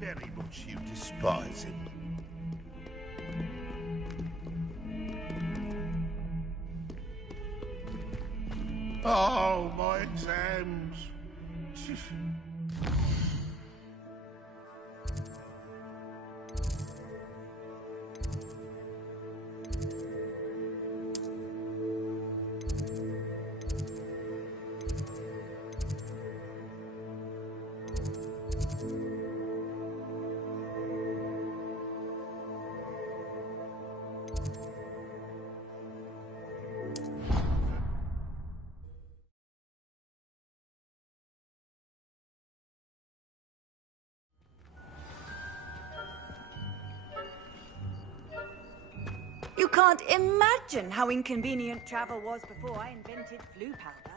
Very much you despise him. Oh, my exams. You can't imagine how inconvenient travel was before I invented flu powder.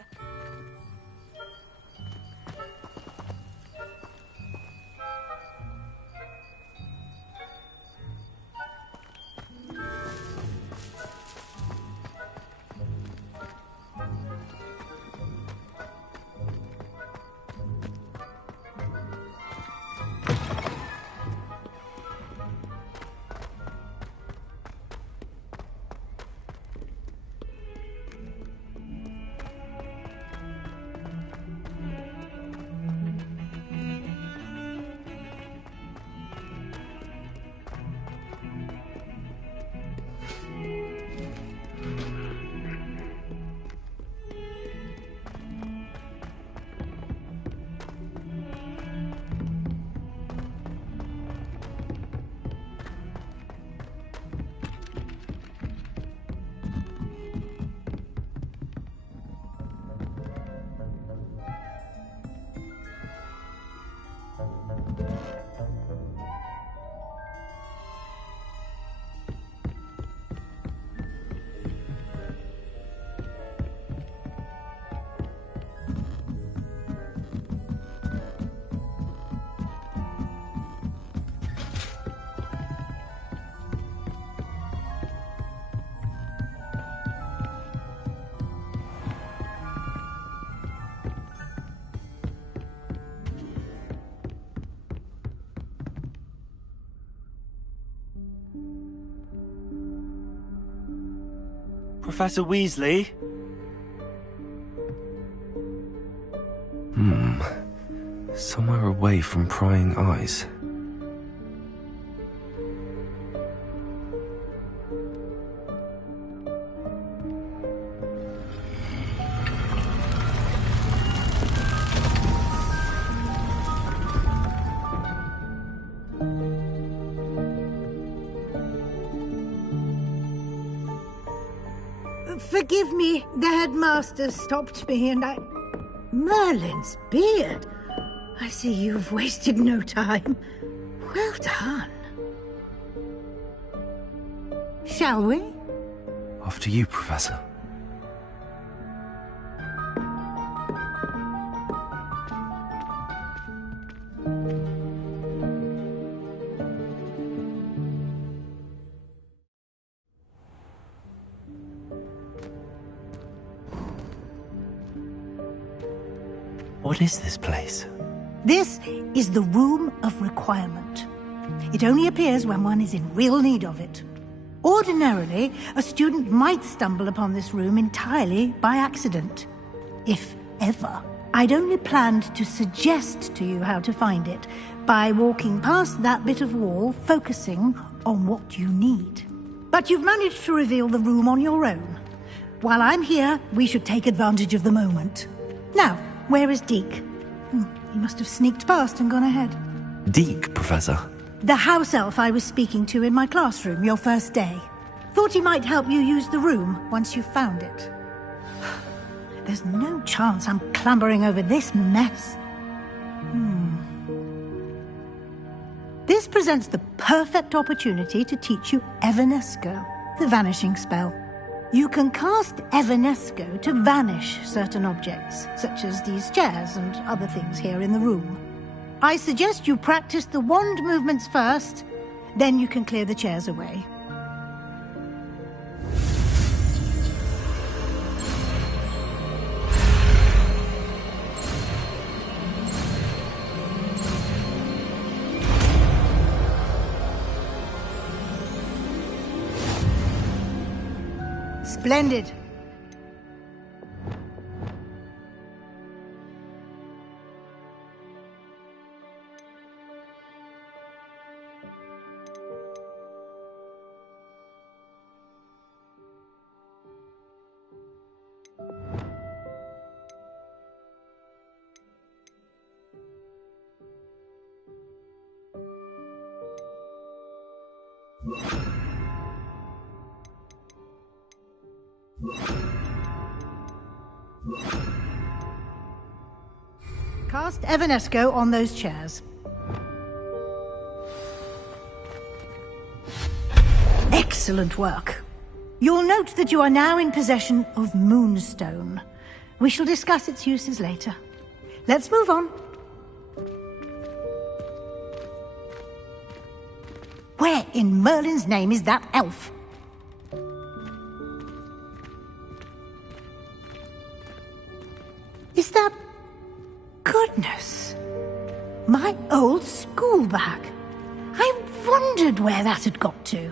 Professor Weasley? Somewhere away from prying eyes. Forgive me, the headmaster stopped me and I... Merlin's beard! I see you've wasted no time. Well done. Shall we? After you, Professor. What is this place? This is the Room of Requirement. It only appears when one is in real need of it. Ordinarily, a student might stumble upon this room entirely by accident. If ever. I'd only planned to suggest to you how to find it by walking past that bit of wall, focusing on what you need. But you've managed to reveal the room on your own. While I'm here, we should take advantage of the moment. Now, where is Deke? He must have sneaked past and gone ahead. Deke, Professor. The house elf I was speaking to in my classroom your first day. Thought he might help you use the room once you found it. There's no chance I'm clambering over this mess. This presents the perfect opportunity to teach you Evanesco, the vanishing spell. You can cast Evanesco to vanish certain objects, such as these chairs and other things here in the room. I suggest you practice the wand movements first, then you can clear the chairs away. Splendid. Cast Evanesco on those chairs. Excellent work. You'll note that you are now in possession of Moonstone. We shall discuss its uses later. Let's move on. Where in Merlin's name is that elf? Is that... Goodness! My old school bag. I wondered where that had got to.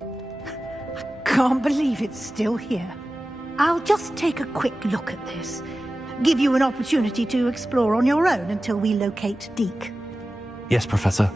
I can't believe it's still here. I'll just take a quick look at this. Give you an opportunity to explore on your own until we locate Deke. Yes, Professor.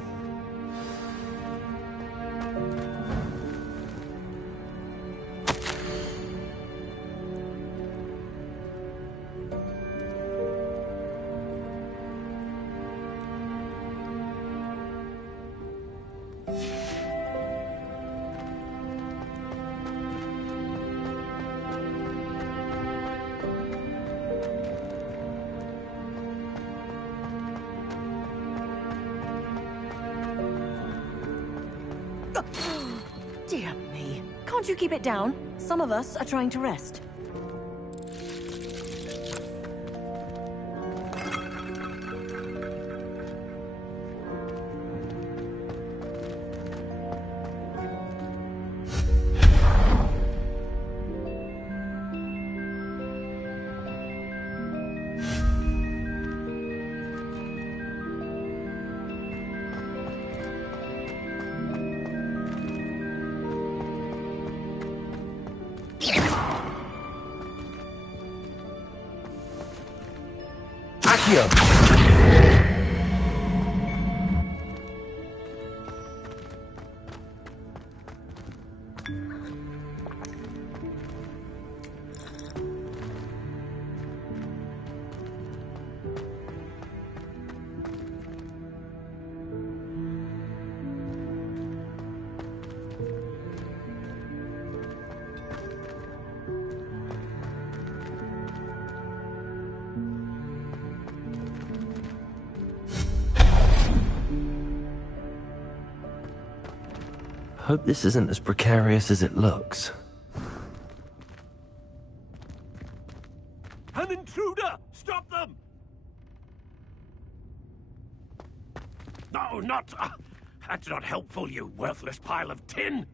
Dear me. Can't you keep it down? Some of us are trying to rest. Hope this isn't as precarious as it looks. An intruder! Stop them! No, not... that's not helpful, you worthless pile of tin!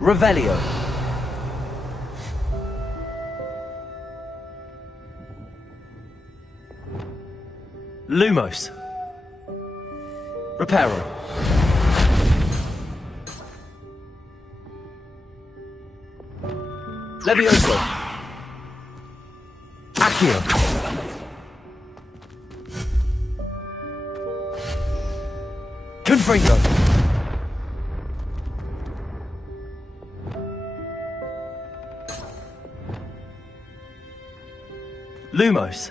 Revelio. Lumos. Reparo. Levioso. Accio. Confringo. Lumos.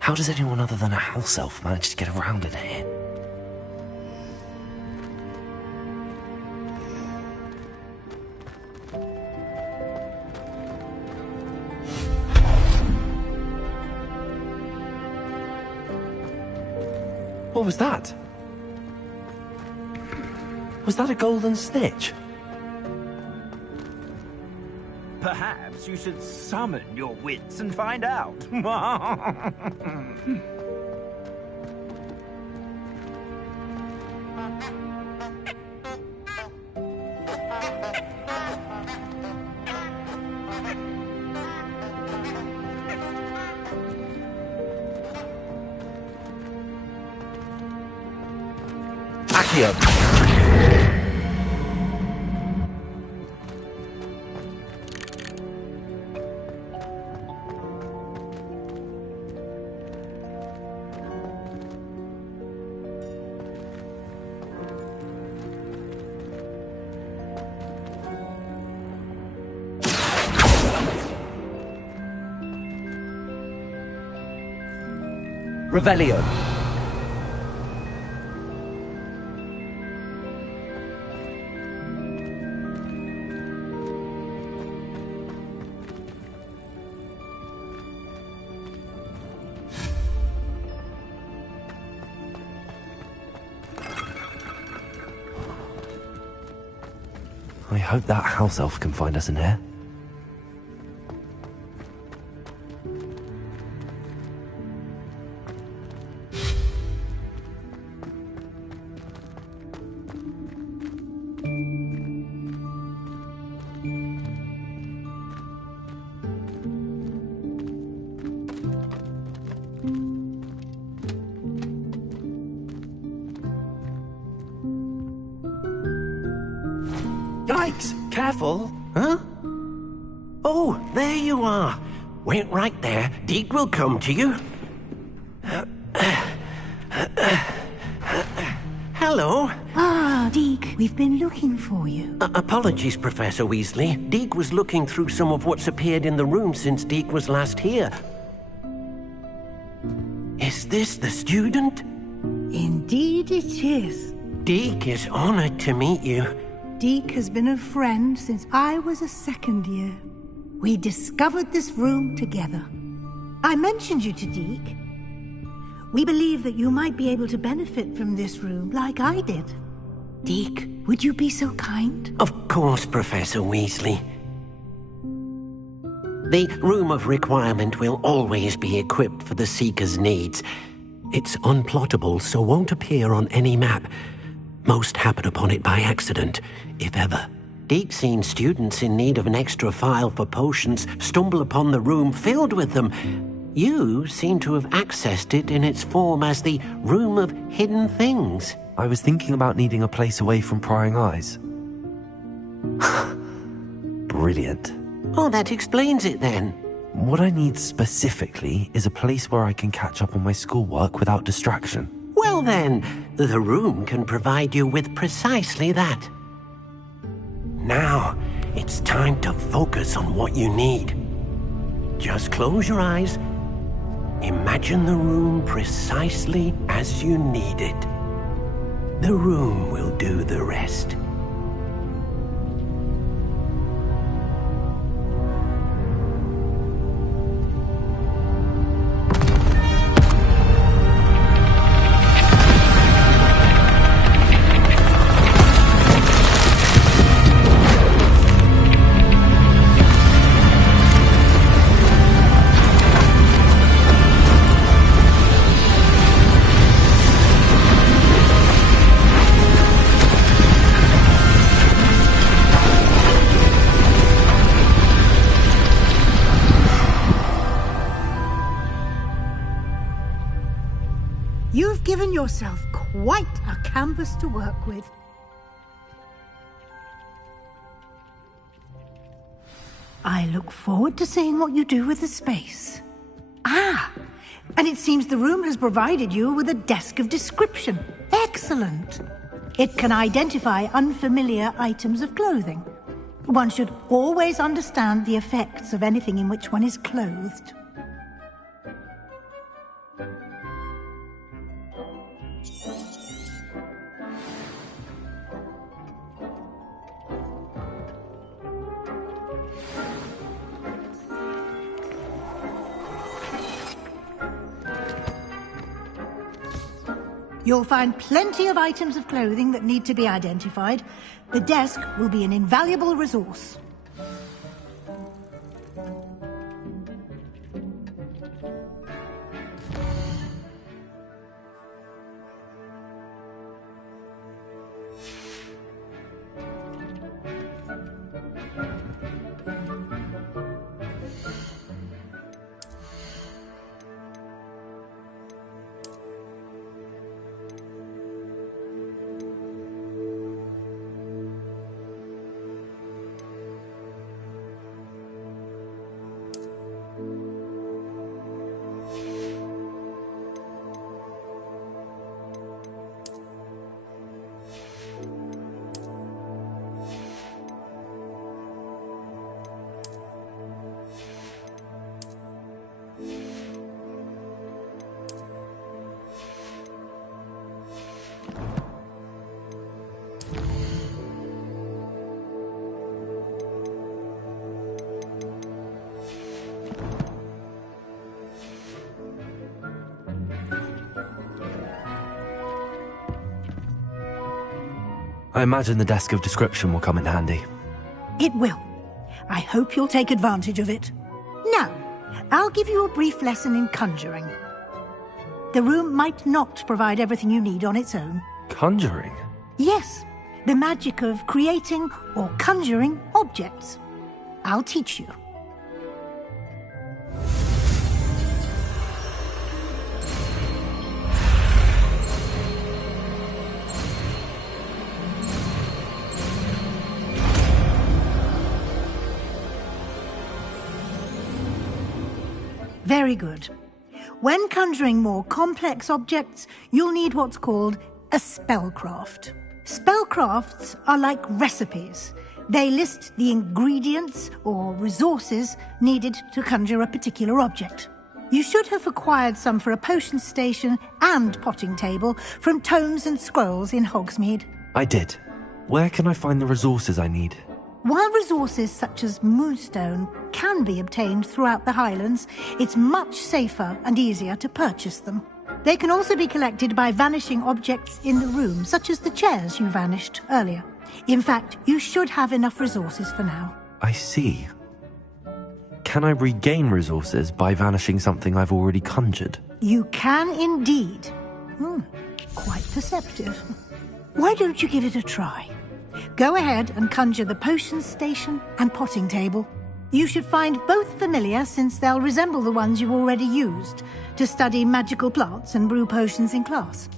How does anyone other than a house elf manage to get around in here? What was that? Was that a golden snitch? Perhaps you should summon your wits and find out. Accio. Revelio. I hope that house elf can find us in here. Yikes! Careful! Huh? Oh, there you are. Wait right there. Deke will come to you. Hello. Ah, Deke, we've been looking for you. Apologies, Professor Weasley. Deke was looking through some of what's appeared in the room since Deke was last here. Is this the student? Indeed it is. Deke is honored to meet you. Deke has been a friend since I was a second year. We discovered this room together. I mentioned you to Deke. We believe that you might be able to benefit from this room like I did. Deke, would you be so kind? Of course, Professor Weasley. The Room of Requirement will always be equipped for the Seeker's needs. It's unplottable, so won't appear on any map. Most happen upon it by accident, if ever. Deke's seen students in need of an extra file for potions stumble upon the room filled with them. You seem to have accessed it in its form as the Room of Hidden Things. I was thinking about needing a place away from prying eyes. Brilliant. Oh, that explains it then. What I need specifically is a place where I can catch up on my schoolwork without distraction. Well then, the room can provide you with precisely that. Now, it's time to focus on what you need. Just close your eyes. Imagine the room precisely as you need it. The room will do the rest. given yourself quite a campus to work with. I look forward to seeing what you do with the space. Ah, and it seems the room has provided you with a desk of description. Excellent. It can identify unfamiliar items of clothing. One should always understand the effects of anything in which one is clothed. You'll find plenty of items of clothing that need to be identified. The desk will be an invaluable resource. I imagine the desk of description will come in handy. It will. I hope you'll take advantage of it. Now, I'll give you a brief lesson in conjuring. The room might not provide everything you need on its own. Conjuring? Yes, the magic of creating or conjuring objects. I'll teach you. Very good. When conjuring more complex objects, you'll need what's called a spellcraft. Spellcrafts are like recipes. They list the ingredients or resources needed to conjure a particular object. You should have acquired some for a potion station and potting table from tomes and scrolls in Hogsmeade. I did. Where can I find the resources I need? While resources such as moonstone can be obtained throughout the Highlands, it's much safer and easier to purchase them. They can also be collected by vanishing objects in the room, such as the chairs you vanished earlier. In fact, you should have enough resources for now. I see. Can I regain resources by vanishing something I've already conjured? You can indeed. Quite perceptive. Why don't you give it a try? Go ahead and conjure the potion station and potting table. You should find both familiar, since they'll resemble the ones you've already used to study magical plants and brew potions in class.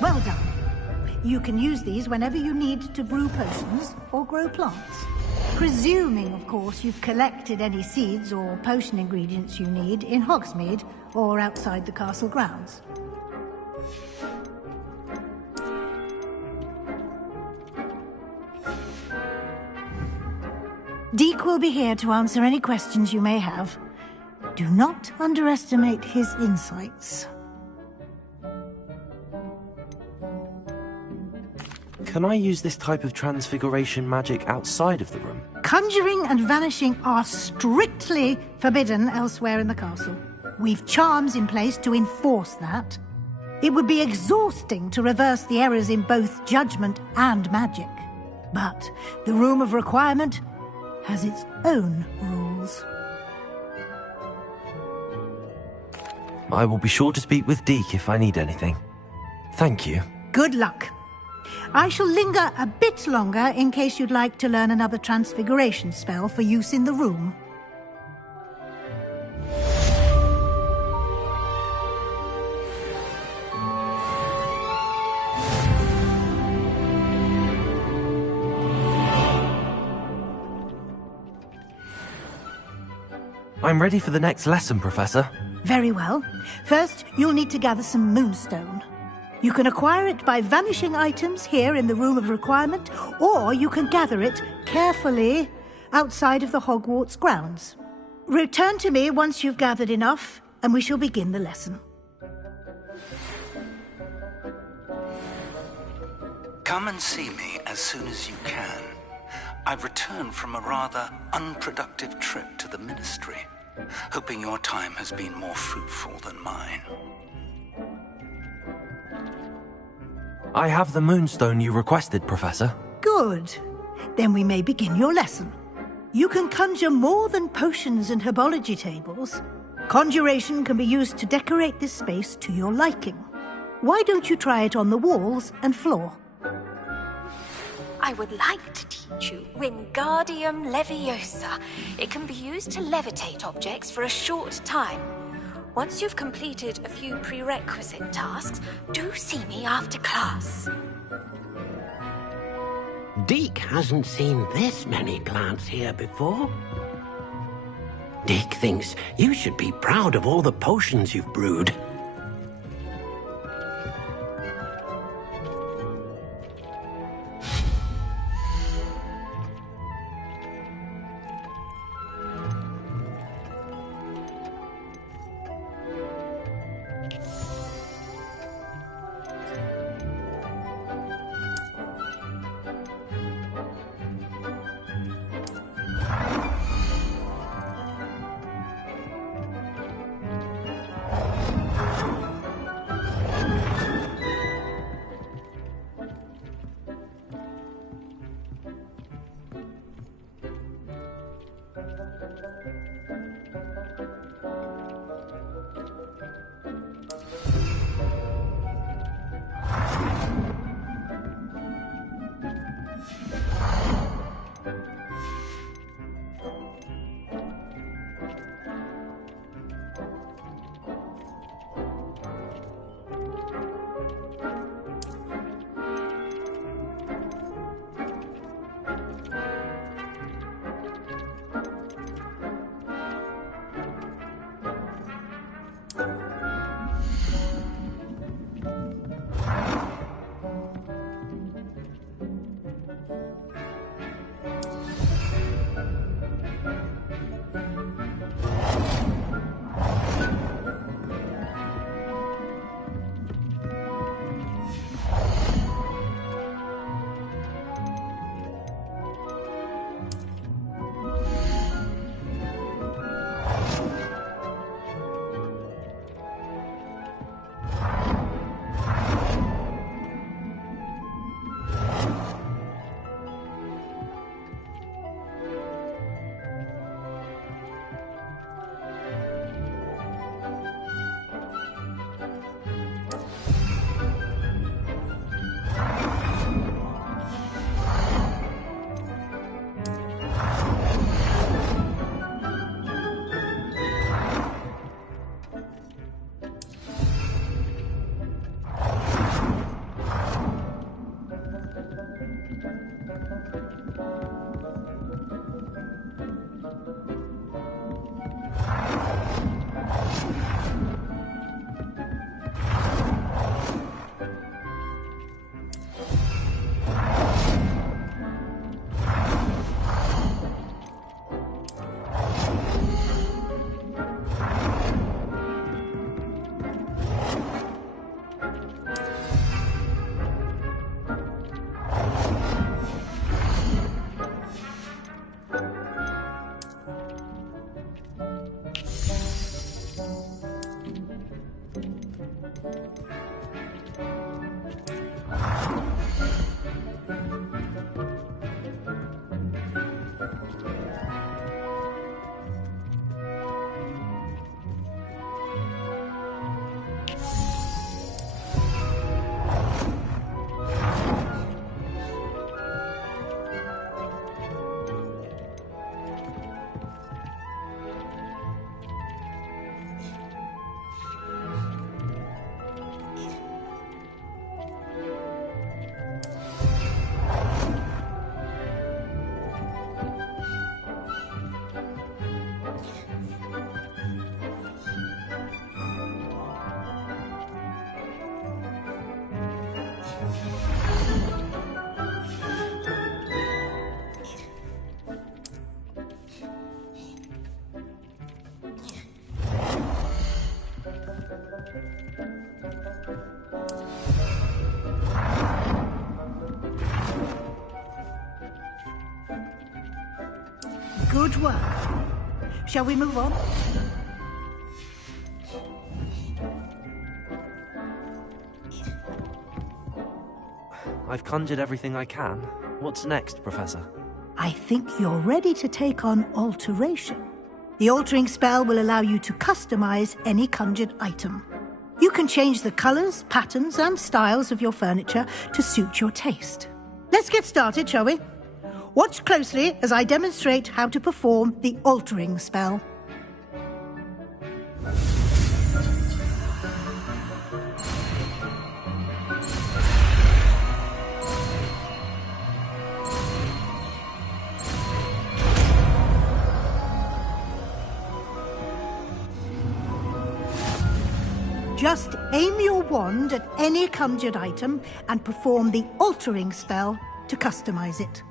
Well done. You can use these whenever you need to brew potions or grow plants. Presuming, of course, you've collected any seeds or potion ingredients you need in Hogsmeade or outside the castle grounds. Deke will be here to answer any questions you may have. Do not underestimate his insights. Can I use this type of transfiguration magic outside of the room? Conjuring and vanishing are strictly forbidden elsewhere in the castle. We've charms in place to enforce that. It would be exhausting to reverse the errors in both judgment and magic. But the Room of Requirement has its own rules. I will be sure to speak with Deke if I need anything. Thank you. Good luck. I shall linger a bit longer in case you'd like to learn another transfiguration spell for use in the room. I'm ready for the next lesson, Professor. Very well. First, you'll need to gather some moonstone. You can acquire it by vanishing items here in the Room of Requirement, or you can gather it carefully outside of the Hogwarts grounds. Return to me once you've gathered enough, and we shall begin the lesson. Come and see me as soon as you can. I've returned from a rather unproductive trip to the Ministry, hoping your time has been more fruitful than mine. I have the moonstone you requested, Professor. Good. Then we may begin your lesson. You can conjure more than potions and herbology tables. Conjuration can be used to decorate this space to your liking. Why don't you try it on the walls and floor? I would like to teach you Wingardium Leviosa. It can be used to levitate objects for a short time. Once you've completed a few prerequisite tasks, do see me after class. Deke hasn't seen this many plants here before. Deke thinks you should be proud of all the potions you've brewed. Good work. Shall we move on? I've conjured everything I can. What's next, Professor? I think you're ready to take on alteration. The altering spell will allow you to customize any conjured item. You can change the colours, patterns and styles of your furniture to suit your taste. Let's get started, shall we? Watch closely as I demonstrate how to perform the altering spell. Just aim your wand at any conjured item and perform the altering spell to customize it.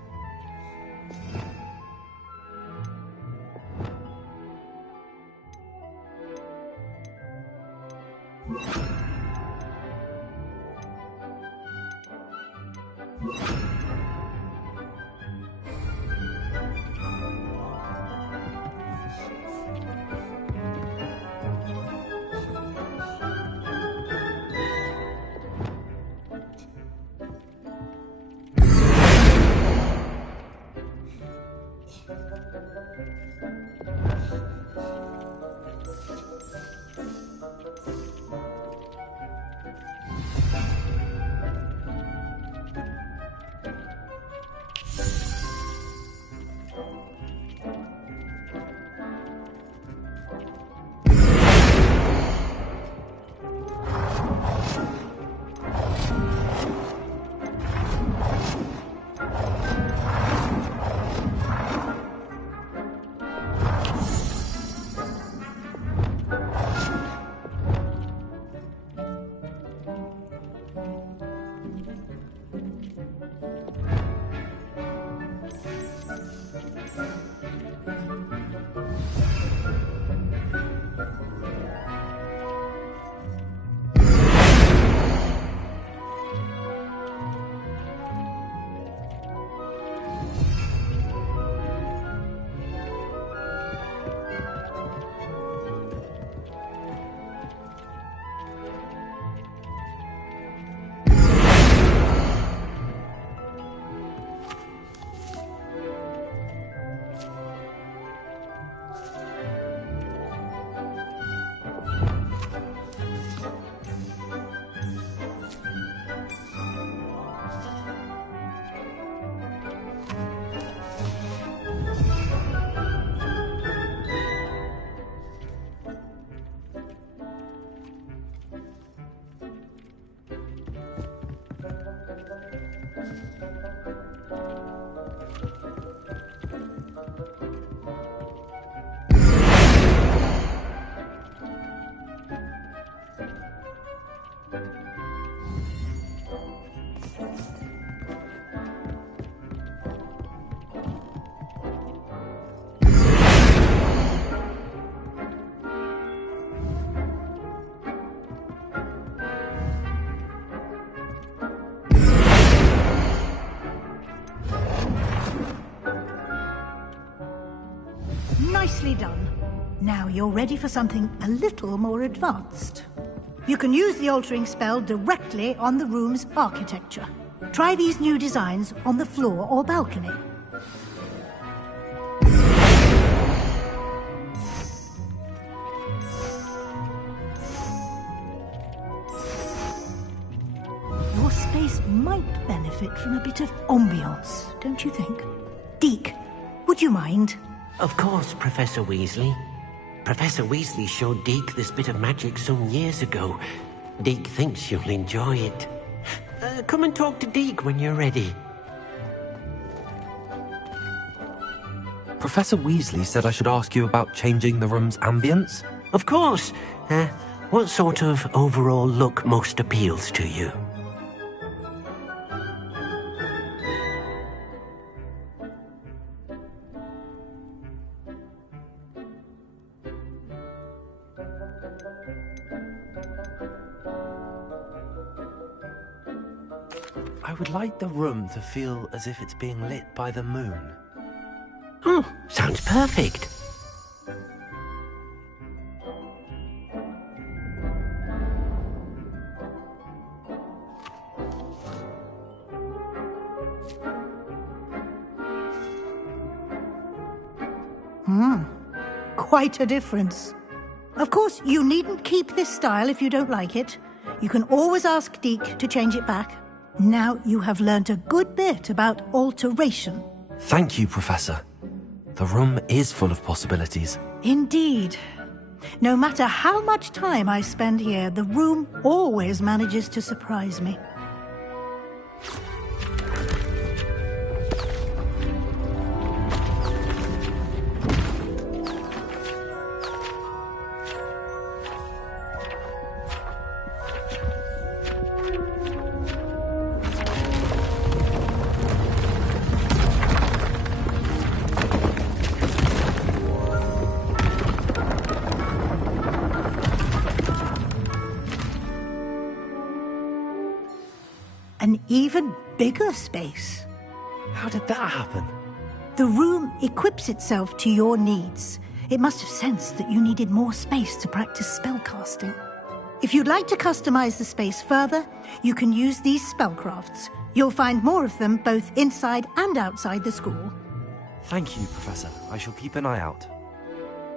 Nicely done. Now you're ready for something a little more advanced. You can use the altering spell directly on the room's architecture. Try these new designs on the floor or balcony. Your space might benefit from a bit of ambiance, don't you think? Deke, would you mind? Of course, Professor Weasley. Professor Weasley showed Deke this bit of magic some years ago. Deke thinks you'll enjoy it. Come and talk to Deke when you're ready. Professor Weasley said I should ask you about changing the room's ambience? Of course. What sort of overall look most appeals to you? I would like the room to feel as if it's being lit by the moon. Oh, sounds perfect. Quite a difference. Of course, you needn't keep this style if you don't like it. You can always ask Deke to change it back. Now you have learnt a good bit about alteration. Thank you, Professor. The room is full of possibilities. Indeed. No matter how much time I spend here, the room always manages to surprise me. An even bigger space. How did that happen? The room equips itself to your needs. It must have sensed that you needed more space to practice spellcasting. If you'd like to customize the space further, you can use these spellcrafts. You'll find more of them both inside and outside the school. Thank you, Professor. I shall keep an eye out.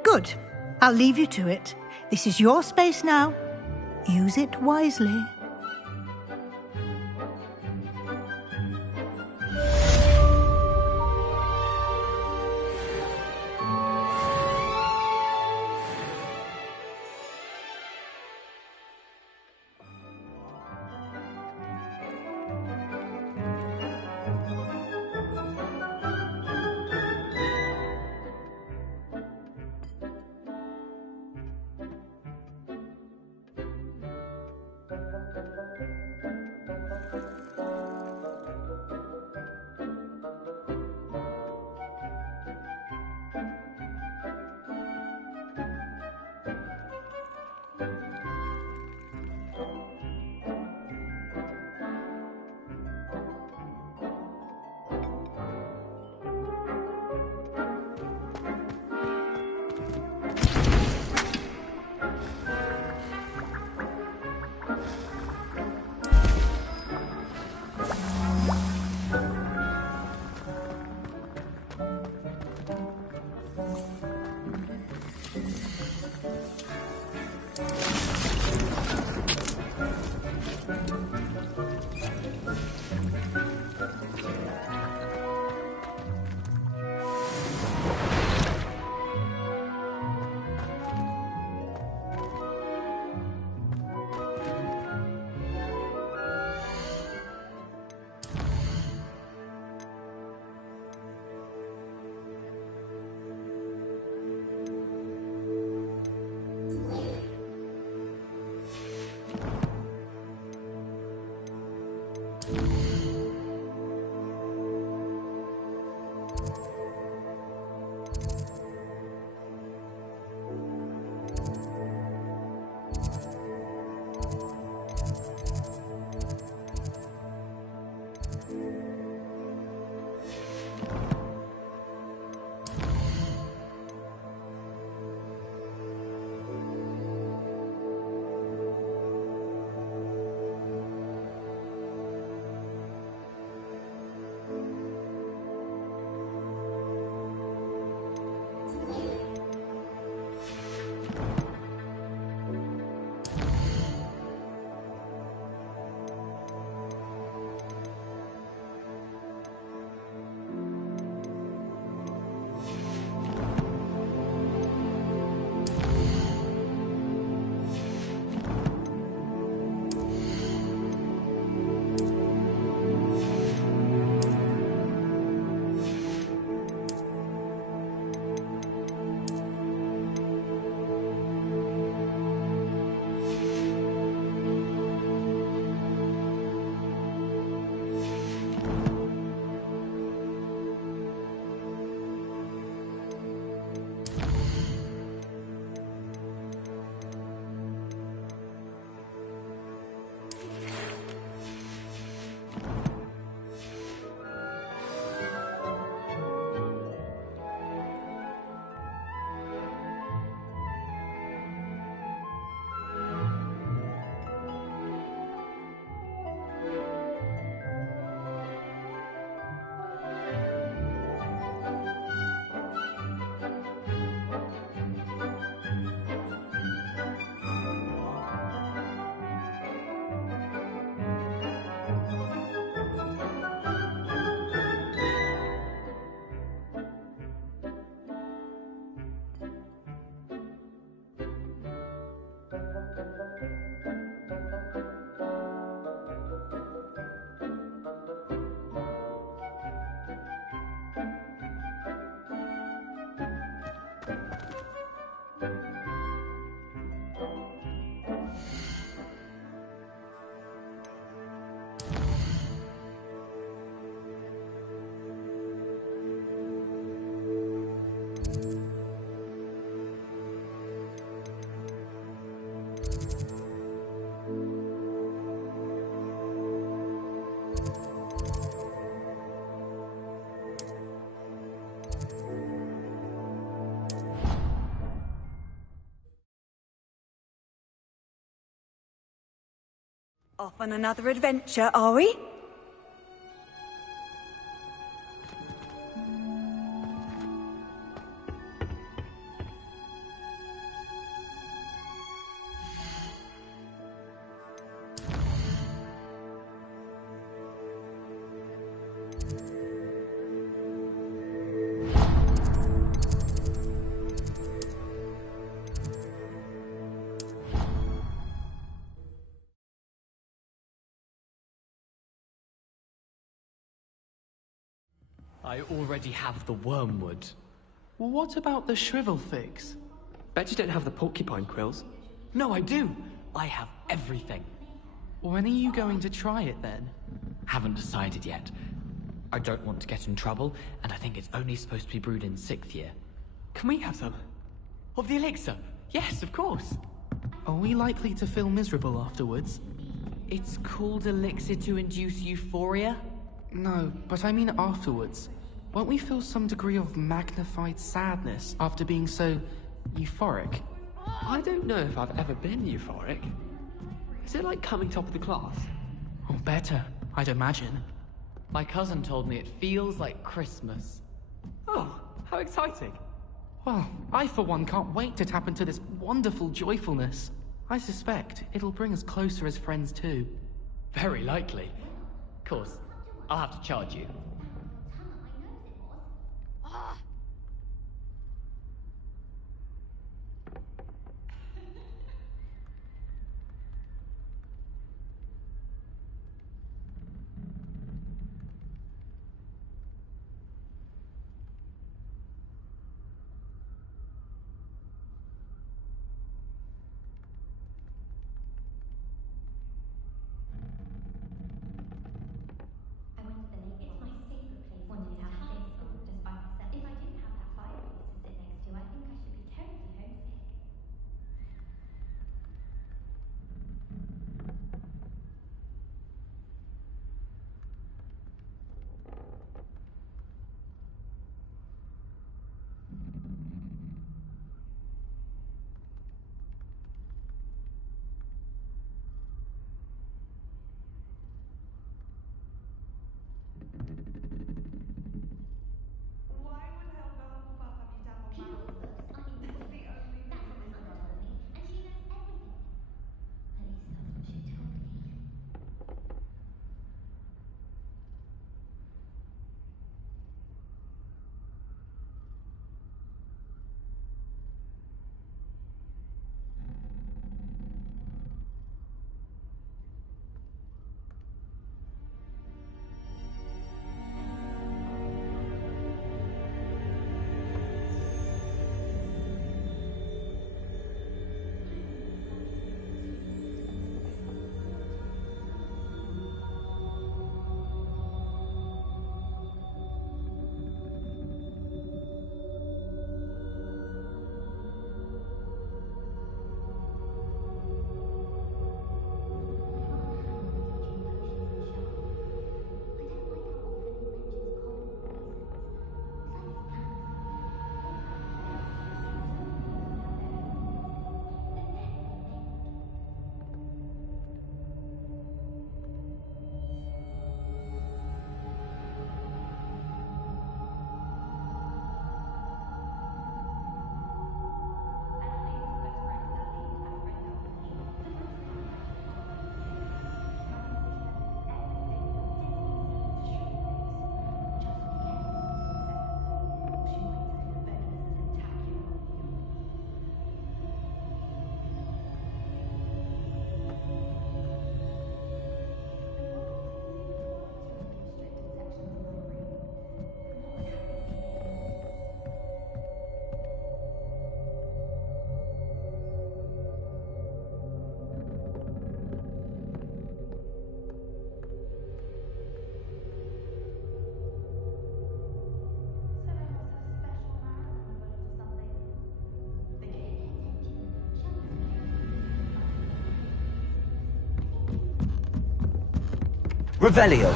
Good. I'll leave you to it. This is your space now. Use it wisely. Off on another adventure, are we? I already have the wormwood. Well, what about the shrivel figs? Bet you don't have the porcupine quills. No, I do. I have everything. When are you going to try it then? Haven't decided yet. I don't want to get in trouble, and I think it's only supposed to be brewed in 6th year. Can we have some? Of the elixir? Yes, of course. Are we likely to feel miserable afterwards? It's called elixir to induce euphoria? No, but I mean afterwards. Won't we feel some degree of magnified sadness after being so euphoric? I don't know if I've ever been euphoric. Is it like coming top of the class? Or better, I'd imagine. My cousin told me it feels like Christmas. Oh, how exciting. Well, I for one can't wait to tap into this wonderful joyfulness. I suspect it'll bring us closer as friends too. Very likely. Of course, I'll have to charge you. Revelio.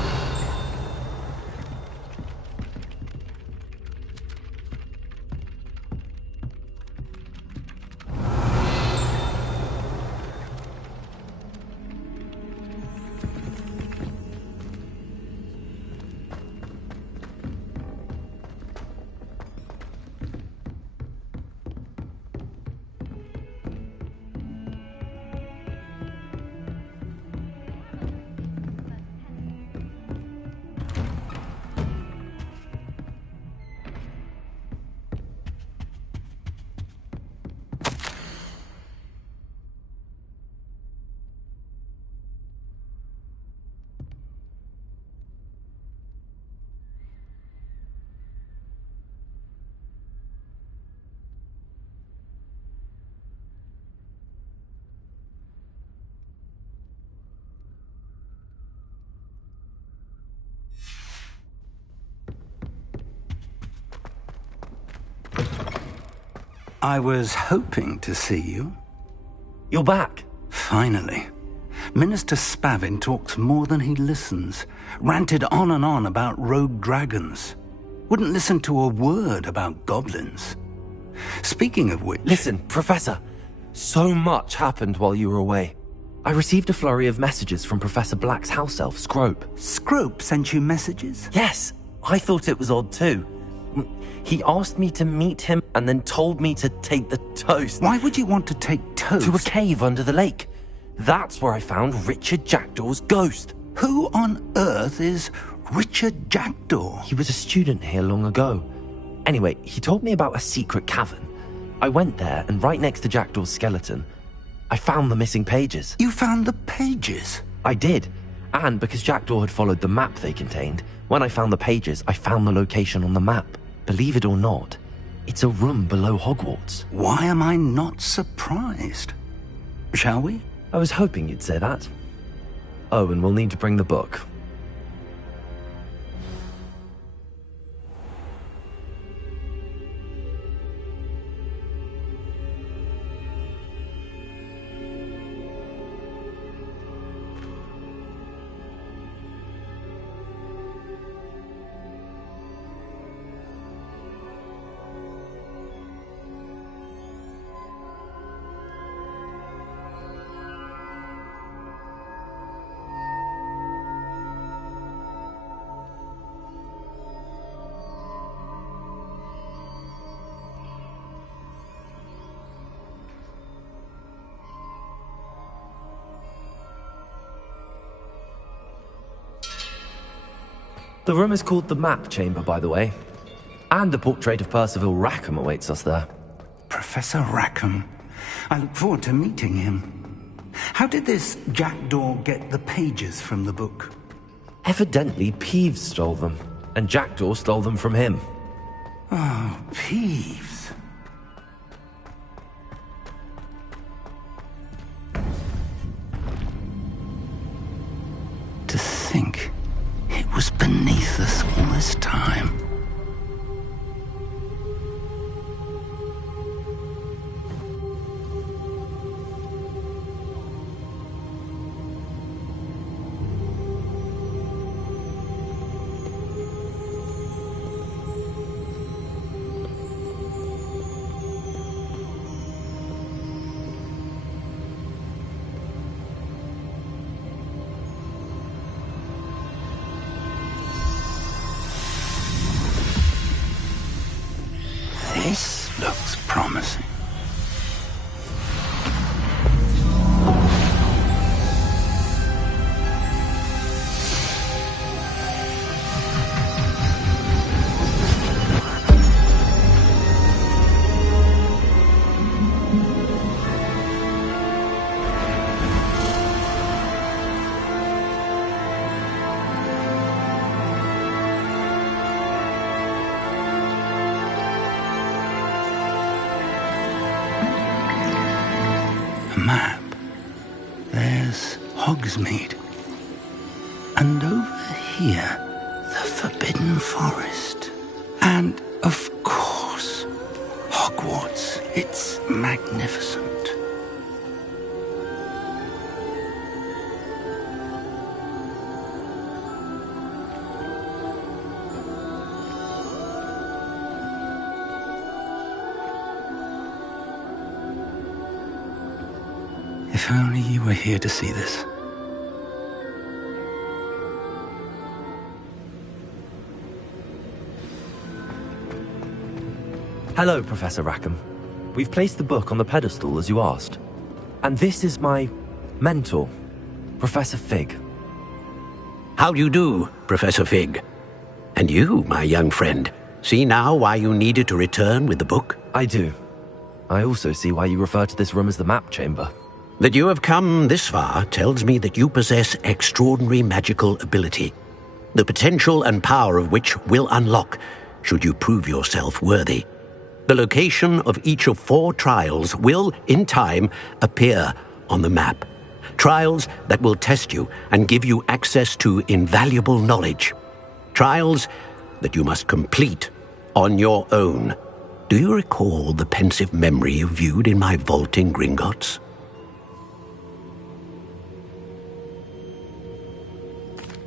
I was hoping to see you. You're back. Finally. Minister Spavin talks more than he listens. Ranted on and on about rogue dragons. Wouldn't listen to a word about goblins. Speaking of which... Listen, Professor. So much happened while you were away. I received a flurry of messages from Professor Black's house elf, Scrope. Scrope sent you messages? Yes. I thought it was odd too. He asked me to meet him and then told me to take the toast. Why would you want to take toast? To a cave under the lake. That's where I found Richard Jackdaw's ghost. Who on earth is Richard Jackdaw? He was a student here long ago. Anyway, he told me about a secret cavern. I went there, and right next to Jackdaw's skeleton, I found the missing pages. You found the pages? I did. And because Jackdaw had followed the map they contained, when I found the pages, I found the location on the map. Believe it or not, it's a room below Hogwarts. Why am I not surprised? Shall we? I was hoping you'd say that. Oh, and we'll need to bring the book. The room is called the Map Chamber, by the way. And a portrait of Percival Rackham awaits us there. Professor Rackham. I look forward to meeting him. How did this Jackdaw get the pages from the book? Evidently, Peeves stole them, and Jackdaw stole them from him. Oh, Peeves. To think it was beneath us all this time. This looks promising. Map. There's Hogsmeade. And over here, the Forbidden Forest. And, of course, Hogwarts. It's magnificent. If only you were here to see this. Hello, Professor Rackham. We've placed the book on the pedestal as you asked. And this is my mentor, Professor Fig. How do you do, Professor Fig? And you, my young friend, see now why you needed to return with the book? I do. I also see why you refer to this room as the Map Chamber. That you have come this far tells me that you possess extraordinary magical ability, the potential and power of which will unlock should you prove yourself worthy. The location of each of 4 trials will, in time, appear on the map. Trials that will test you and give you access to invaluable knowledge. Trials that you must complete on your own. Do you recall the pensive memory you viewed in my vault in Gringotts?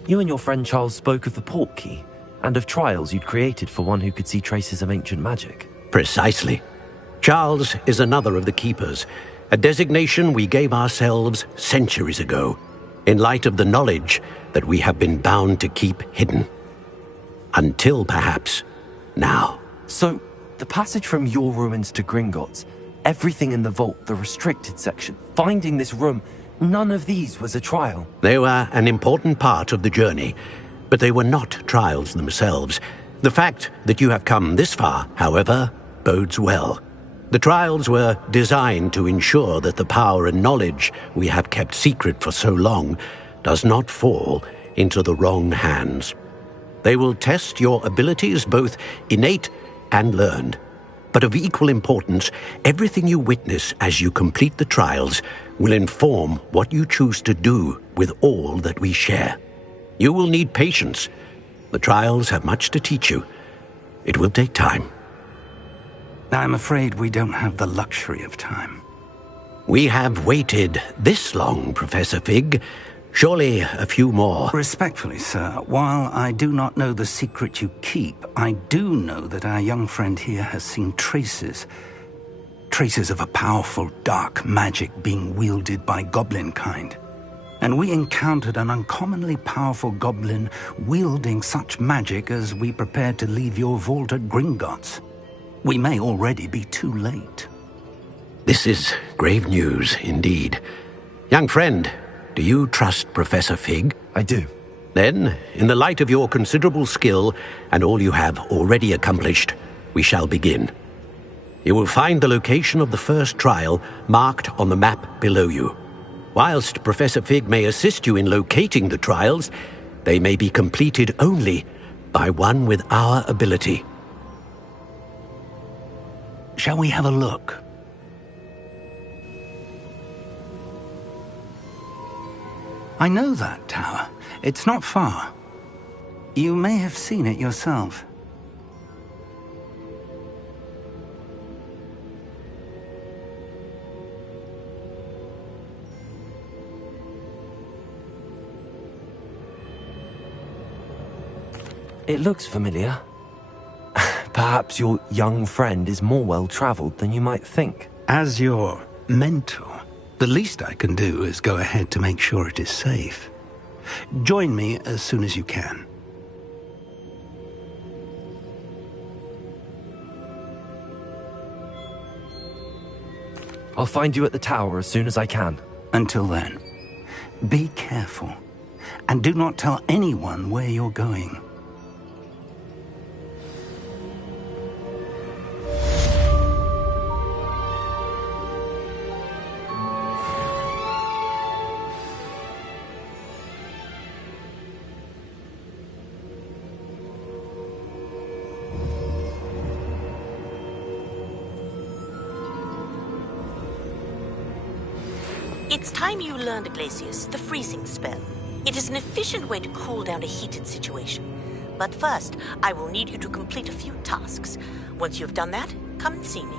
You and your friend Charles spoke of the port key, and of trials you'd created for one who could see traces of ancient magic. Precisely. Charles is another of the Keepers, a designation we gave ourselves centuries ago, in light of the knowledge that we have been bound to keep hidden. Until, perhaps, now. So, the passage from your ruins to Gringotts, everything in the vault, the restricted section, finding this room, none of these was a trial. They were an important part of the journey, but they were not trials themselves. The fact that you have come this far, however, bodes well. The trials were designed to ensure that the power and knowledge we have kept secret for so long does not fall into the wrong hands. They will test your abilities, both innate and learned. But of equal importance, everything you witness as you complete the trials will inform what you choose to do with all that we share. You will need patience. The trials have much to teach you. It will take time. I'm afraid we don't have the luxury of time. We have waited this long, Professor Fig. Surely a few more. Respectfully, sir, while I do not know the secret you keep, I do know that our young friend here has seen traces of a powerful dark magic being wielded by goblin kind. And we encountered an uncommonly powerful goblin wielding such magic as we prepared to leave your vault at Gringotts. We may already be too late. This is grave news indeed. Young friend, do you trust Professor Fig? I do. Then, in the light of your considerable skill and all you have already accomplished, we shall begin. You will find the location of the first trial marked on the map below you. Whilst Professor Fig may assist you in locating the trials, they may be completed only by one with our ability. Shall we have a look? I know that tower. It's not far. You may have seen it yourself. It looks familiar. Perhaps your young friend is more well-traveled than you might think. As your mentor, the least I can do is go ahead to make sure it is safe. Join me as soon as you can. I'll find you at the tower as soon as I can. Until then, be careful, and do not tell anyone where you're going. It's time you learned, Glacius, the freezing spell. It is an efficient way to cool down a heated situation. But first, I will need you to complete a few tasks. Once you've done that, come and see me.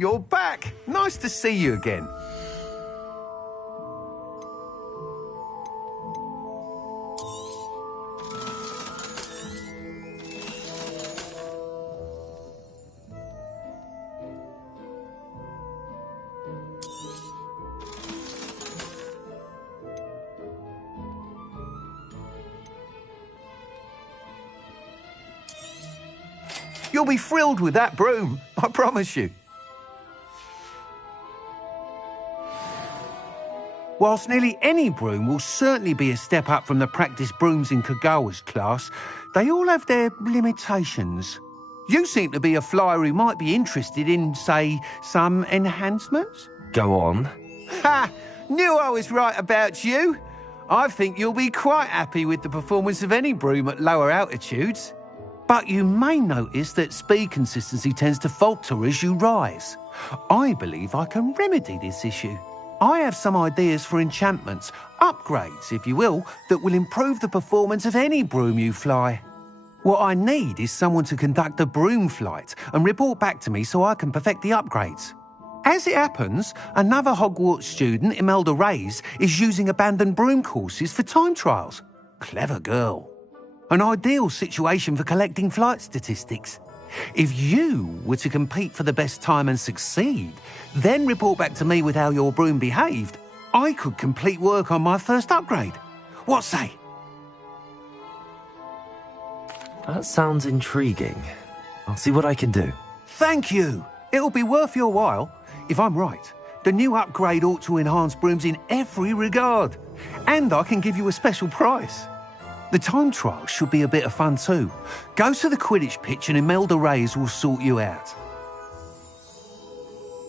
you're back. Nice to see you again. You'll be thrilled with that broom, I promise you. Whilst nearly any broom will certainly be a step up from the practice brooms in Kagawa's class, they all have their limitations. You seem to be a flyer who might be interested in, say, some enhancements? Go on. Ha! Knew I was right about you. I think you'll be quite happy with the performance of any broom at lower altitudes. But you may notice that speed consistency tends to falter as you rise. I believe I can remedy this issue. I have some ideas for enchantments, upgrades, if you will, that will improve the performance of any broom you fly. What I need is someone to conduct a broom flight and report back to me so I can perfect the upgrades. As it happens, another Hogwarts student, Imelda Reyes, is using abandoned broom courses for time trials. Clever girl. An ideal situation for collecting flight statistics. If you were to compete for the best time and succeed, then report back to me with how your broom behaved, I could complete work on my first upgrade. What say? That sounds intriguing. I'll see what I can do. Thank you. It'll be worth your while. If I'm right, the new upgrade ought to enhance brooms in every regard. And I can give you a special price. The time trial should be a bit of fun too. Go to the Quidditch pitch and Imelda Reyes will sort you out.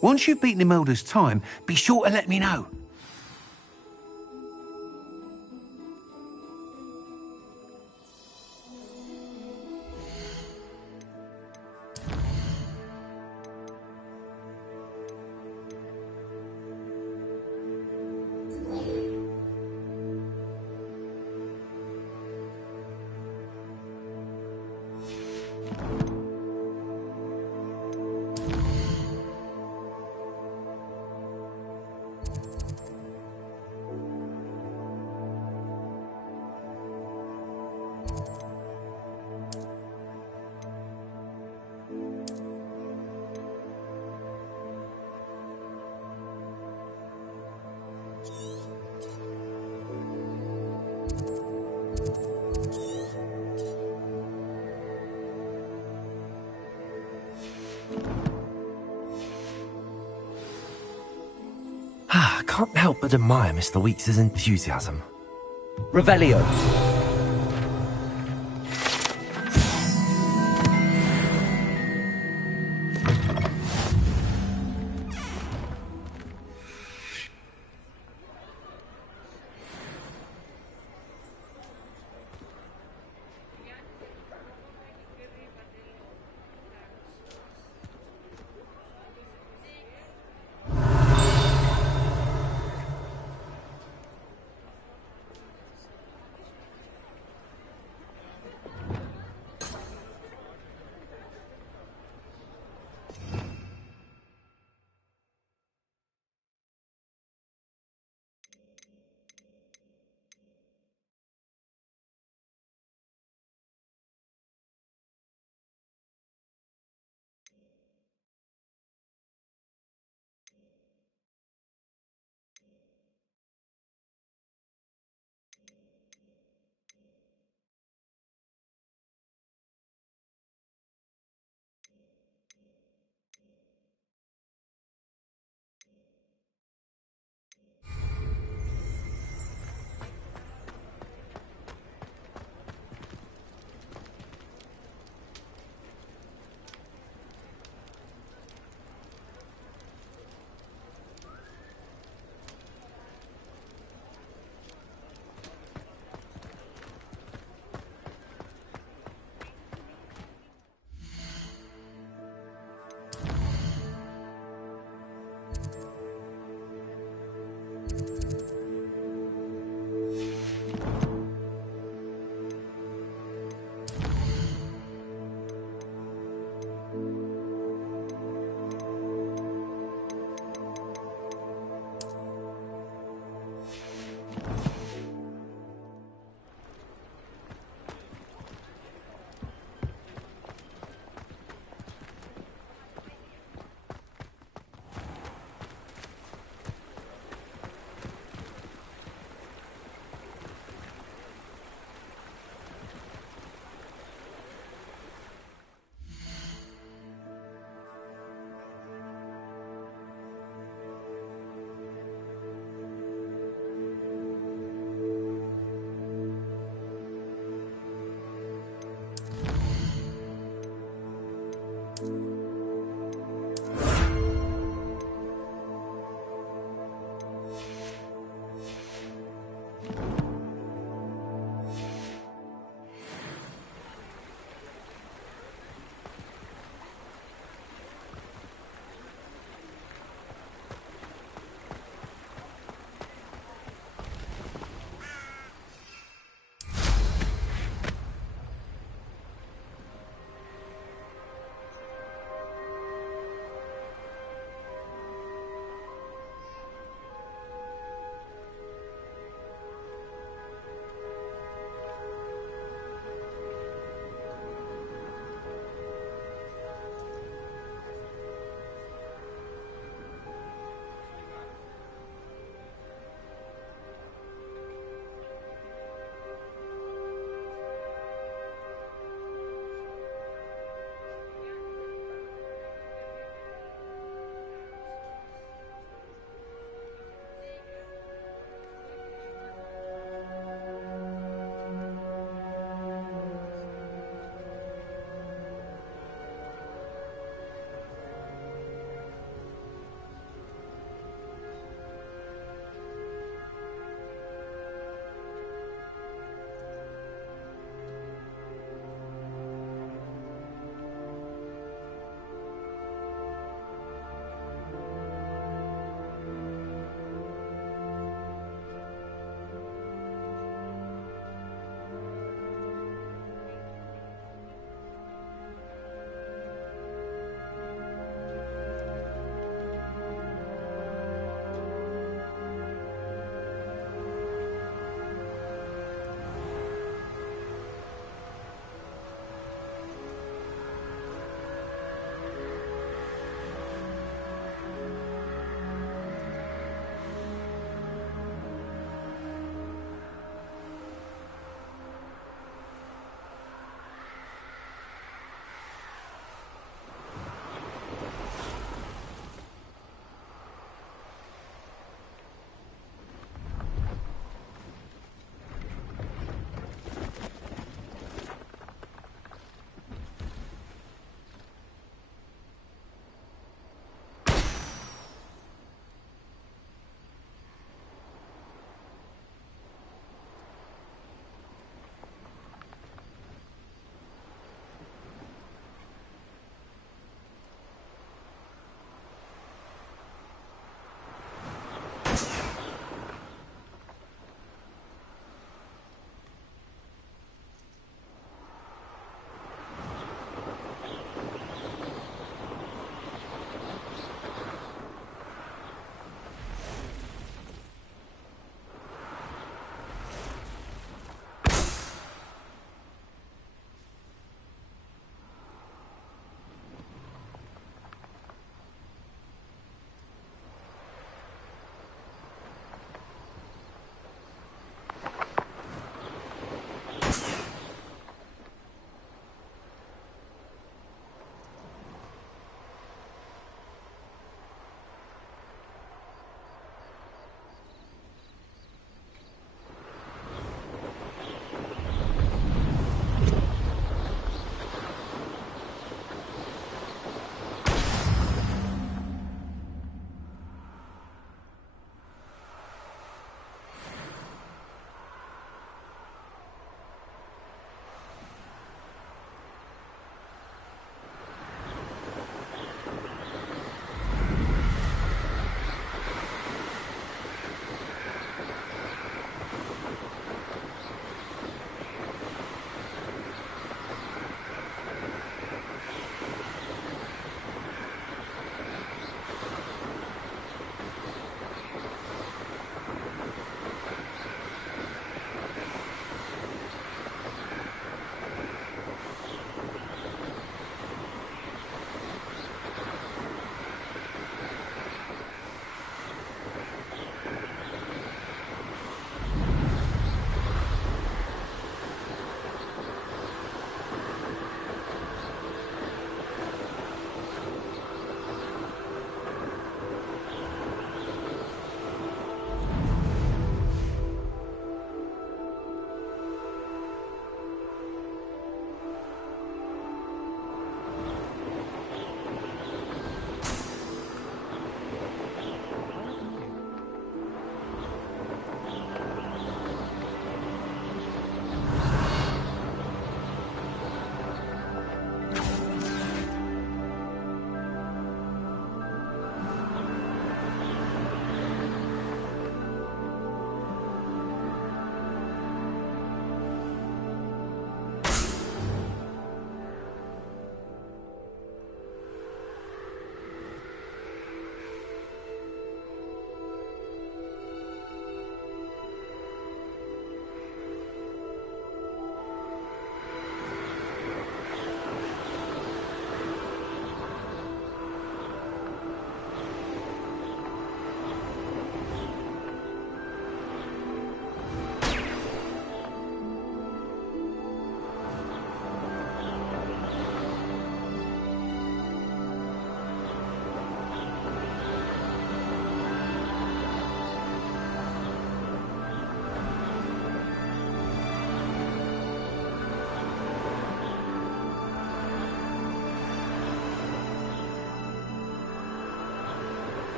Once you've beaten Imelda's time, be sure to let me know. I can't help but admire Mr. Weeks' enthusiasm. Revelio.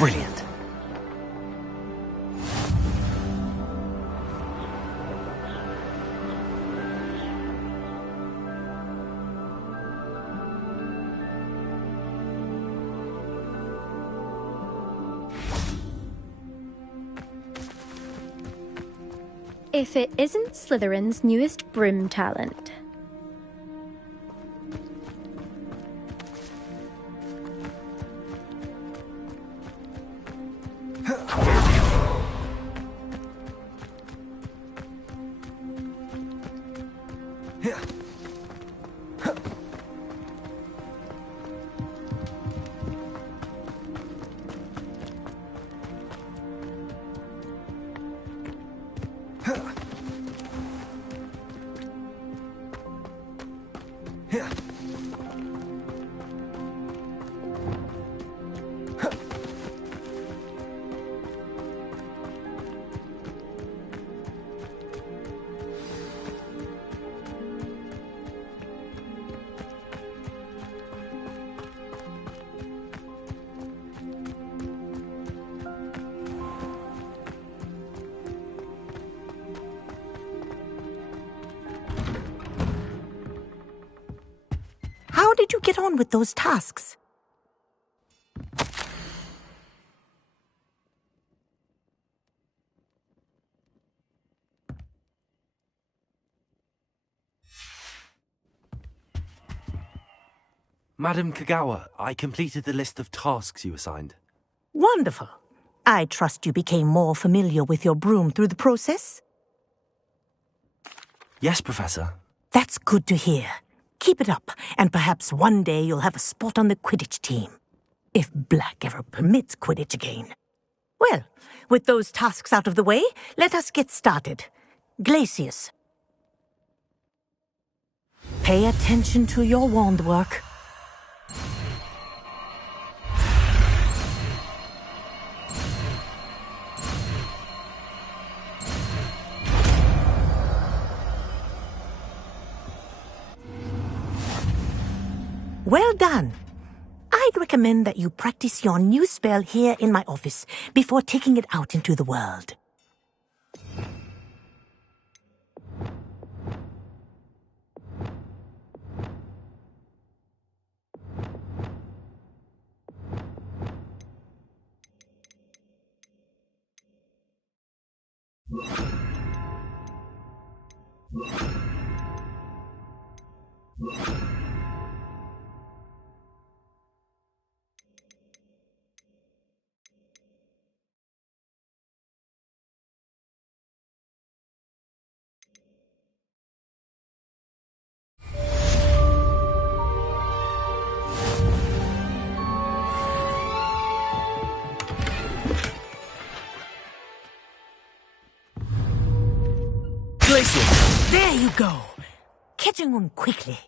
Brilliant. If it isn't Slytherin's newest broom talent. How did you get on with those tasks? Madam Kagawa, I completed the list of tasks you assigned. Wonderful. I trust you became more familiar with your broom through the process? Yes, Professor. That's good to hear. Keep it up, and perhaps one day you'll have a spot on the Quidditch team. If Black ever permits Quidditch again. Well, with those tasks out of the way, let us get started. Glacius. Pay attention to your wand work. Well done. I'd recommend that you practice your new spell here in my office before taking it out into the world. There you go. Catching on quickly.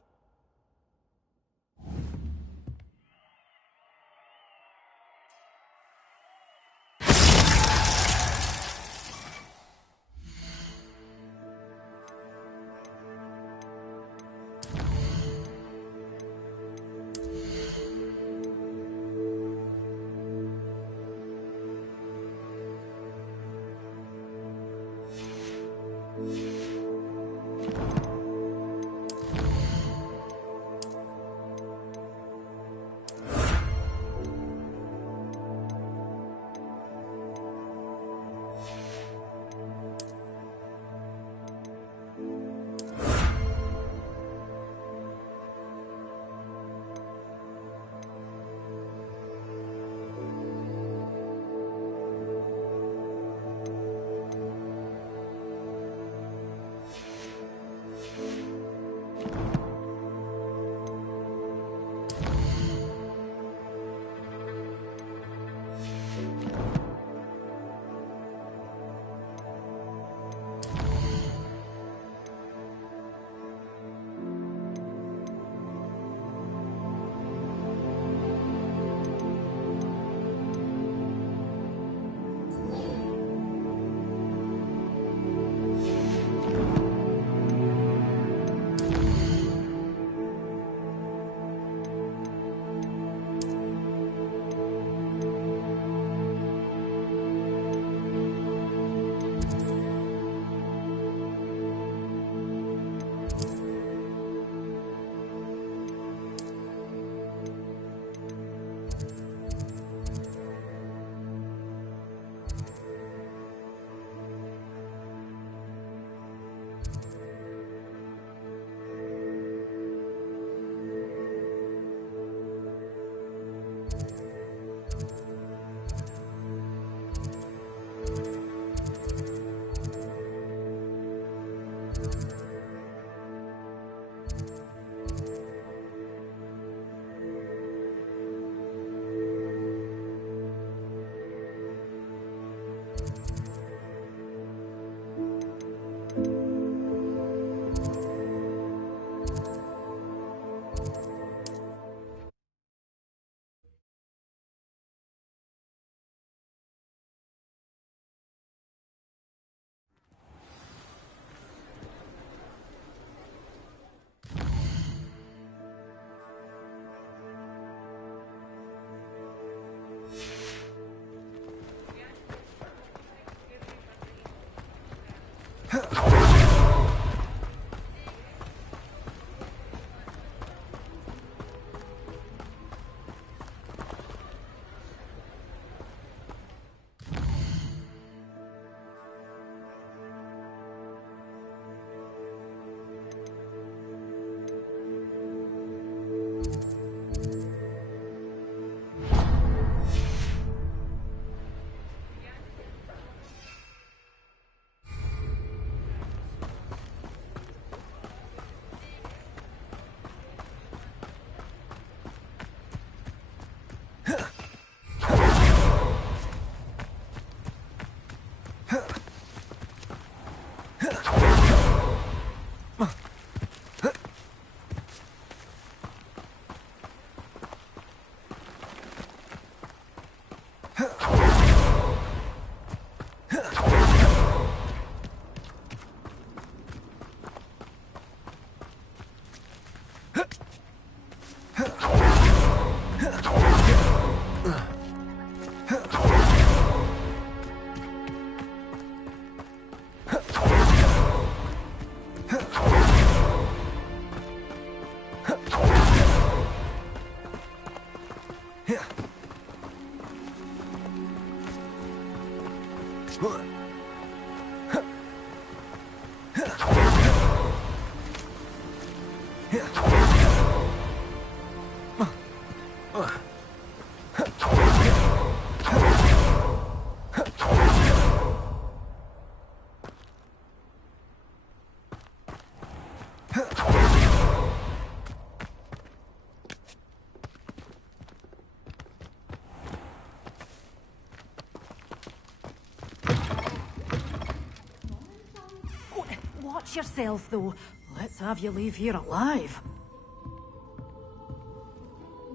Watch yourself, though. Let's have you leave here alive.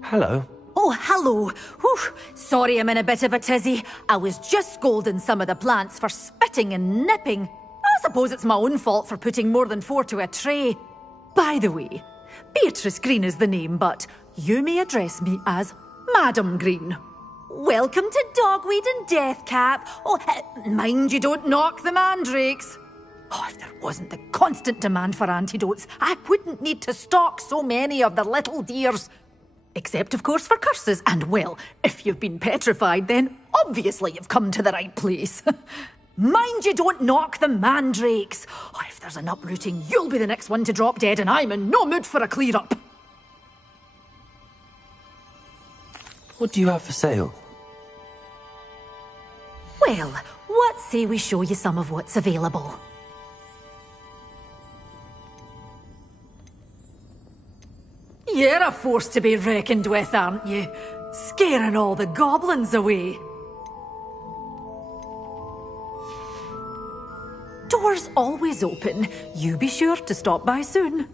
Hello. Oh, hello. Whew. Sorry I'm in a bit of a tizzy. I was just scolding some of the plants for spitting and nipping. I suppose it's my own fault for putting more than 4 to a tray. By the way, Beatrice Green is the name, but you may address me as Madam Green. Welcome to Dogweed and Deathcap. Oh, mind you don't knock the mandrakes. Oh, if there wasn't the constant demand for antidotes, I wouldn't need to stock so many of the little dears. Except, of course, for curses. And, well, if you've been petrified, then obviously you've come to the right place. Mind you don't knock the mandrakes. Oh, if there's an uprooting, you'll be the next one to drop dead, and I'm in no mood for a clear-up. What do you have for sale? Well, what say we show you some of what's available? You're a force to be reckoned with, aren't you? Scaring all the goblins away. Doors always open. You be sure to stop by soon.